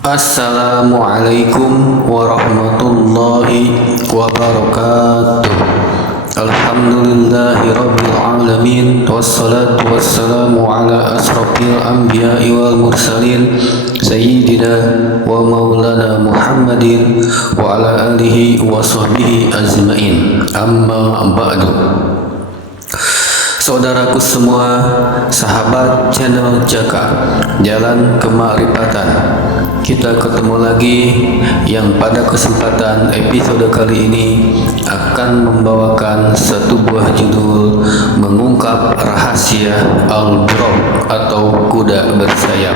Assalamualaikum warahmatullahi wabarakatuh. Alhamdulillahi rabbil alamin. Wassalatu wassalamu ala asrafil anbiya'i wal mursalin Sayyidina wa maulana Muhammadin wa ala alihi wa sahbihi azmain. Amma ba'du. Saudaraku semua, sahabat channel Jaka Jalan Kemarifatan, kita ketemu lagi yang pada kesempatan episode kali ini akan membawakan satu buah judul mengungkap rahasia Al-Buraq atau kuda bersayap.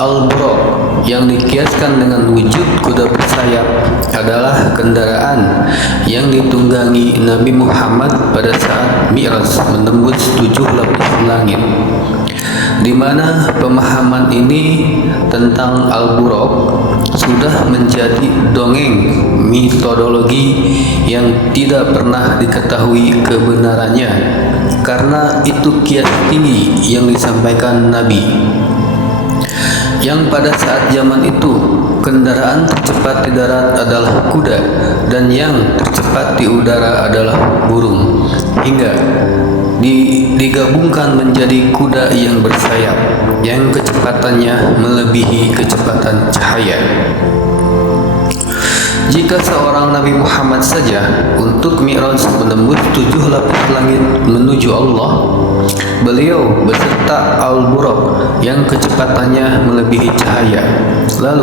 Al-Buraq yang dikiaskan dengan wujud kuda bersayap adalah kendaraan yang ditunggangi Nabi Muhammad pada saat Mi'raj menembus 7 lapis langit, di mana pemahaman ini tentang Al-Buraq sudah menjadi dongeng mitologi yang tidak pernah diketahui kebenarannya, karena itu kias tinggi yang disampaikan Nabi, yang pada saat zaman itu kendaraan tercepat di darat adalah kuda dan yang tercepat di udara adalah burung, hingga digabungkan menjadi kuda yang bersayap yang kecepatannya melebihi kecepatan cahaya. Jika seorang Nabi Muhammad saja untuk Mi'raj menembus 7 lapis langit menuju Allah, beliau beserta Al-Buraq yang kecepatannya melebihi cahaya. Lalu,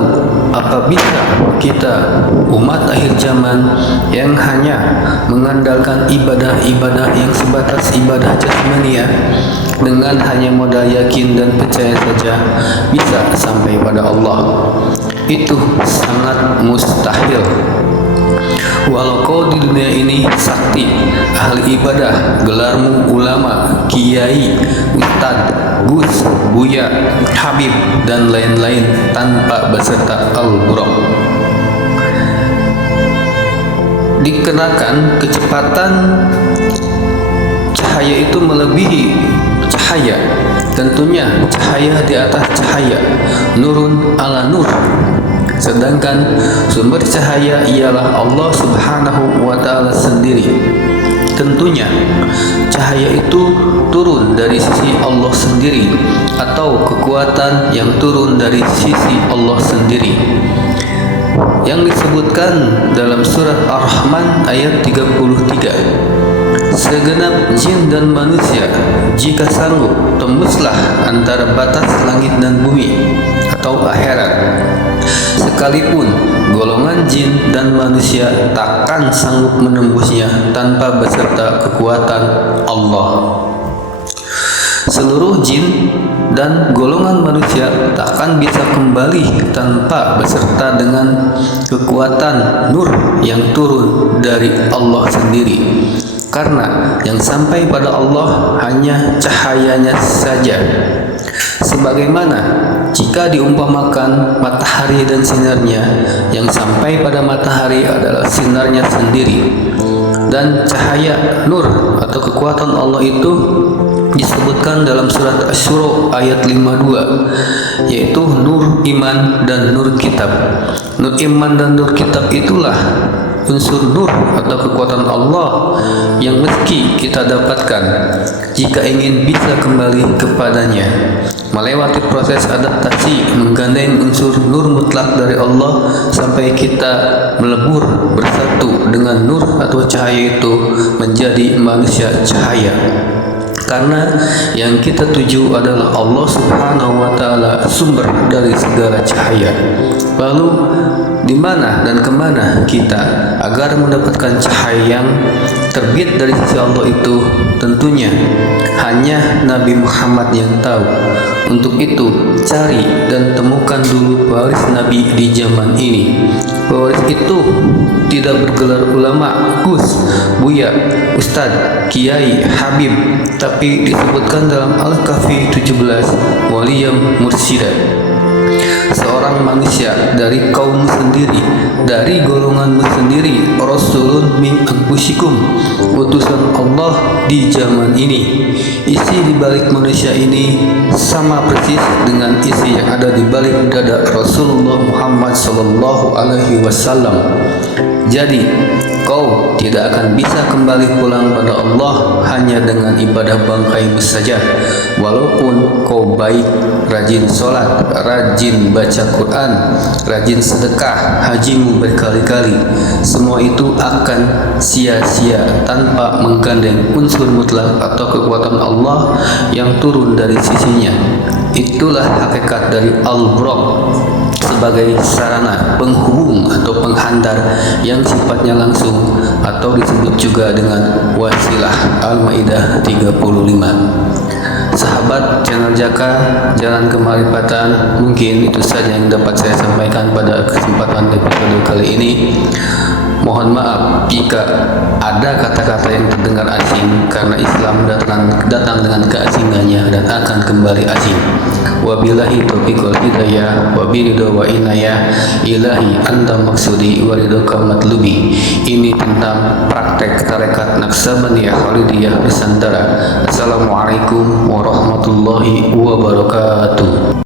apa bisa kita umat akhir zaman yang hanya mengandalkan ibadah-ibadah yang sebatas ibadah jasmania dengan hanya modal yakin dan percaya saja bisa sampai pada Allah? Itu sangat mustahil. Walau kau di dunia ini sakti, ahli ibadah, gelarmu ulama, kiai, ustad, gus, buya, habib, dan lain-lain tanpa beserta Al-Buraq. Dikenakan kecepatan cahaya itu melebihi cahaya, tentunya cahaya di atas cahaya, nurun ala nur. Sedangkan sumber cahaya ialah Allah Subhanahu wa Ta'ala sendiri. Tentunya cahaya itu turun dari sisi Allah sendiri, atau kekuatan yang turun dari sisi Allah sendiri, yang disebutkan dalam surat Ar-Rahman ayat 33. Segenap jin dan manusia jika sanggup tembuslah antara batas langit dan bumi atau akhirat, sekalipun golongan jin dan manusia takkan sanggup menembusnya tanpa beserta kekuatan Allah. Seluruh jin dan golongan manusia takkan bisa kembali tanpa beserta dengan kekuatan nur yang turun dari Allah sendiri, karena yang sampai pada Allah hanya cahayanya saja. Sebagaimana jika diumpamakan matahari dan sinarnya, yang sampai pada matahari adalah sinarnya sendiri, dan cahaya nur atau kekuatan Allah itu disebutkan dalam surat Asy-Syura ayat 52, yaitu nur iman dan nur kitab. Nur iman dan nur kitab itulah unsur nur atau kekuatan Allah yang mesti kita dapatkan jika ingin bisa kembali kepadanya, melewati proses adaptasi menggandeng unsur nur mutlak dari Allah sampai kita melebur bersatu dengan nur atau cahaya itu menjadi manusia cahaya. Karena yang kita tuju adalah Allah Subhanahu wa Ta'ala, sumber dari segala cahaya. Lalu di mana dan kemana kita agar mendapatkan cahaya yang terbit dari sisi Allah itu? Tentunya hanya Nabi Muhammad yang tahu. Untuk itu, cari dan temukan dulu pewaris Nabi di zaman ini. Pewaris itu tidak bergelar ulama, gus, buya, ustad, kiai, habib, tapi disebutkan dalam Al-Kahfi 17, waliyam mursyida. seseorang manusia dari kaummu sendiri, dari golonganmu sendiri, rasulun min anfusikum, utusan Allah di zaman ini. Isi di balik manusia ini sama persis dengan isi yang ada di balik dada Rasulullah Muhammad sallallahu alaihi wasallam. Jadi, kau tidak akan bisa kembali pulang pada Allah hanya dengan ibadah bangkaimu saja. Walaupun kau baik, rajin sholat, rajin baca Quran, rajin sedekah, hajimu berkali-kali, semua itu akan sia-sia tanpa menggandeng unsur mutlak atau kekuatan Allah yang turun dari sisinya. Itulah hakikat dari al-buraq, sebagai sarana penghubung atau penghantar yang sifatnya langsung atau disebut juga dengan wasilah. Al-Maidah 35. Sahabat channel Jaka, Jalan Kemarifatan, mungkin itu saja yang dapat saya sampaikan pada kesempatan episode kali ini. Mohon maaf jika ada kata-kata yang terdengar asing, karena Islam datang dengan keasingannya dan akan kembali asing. Wabillahi taufiq wal hidayah, wabiridho wa inayah, ilahi anta maksudi waridhoka matlubi. Ini tentang praktek tarekat Naqsabandiyah Khalidiyah Nusantara. Assalamualaikum warahmatullahi wabarakatuh.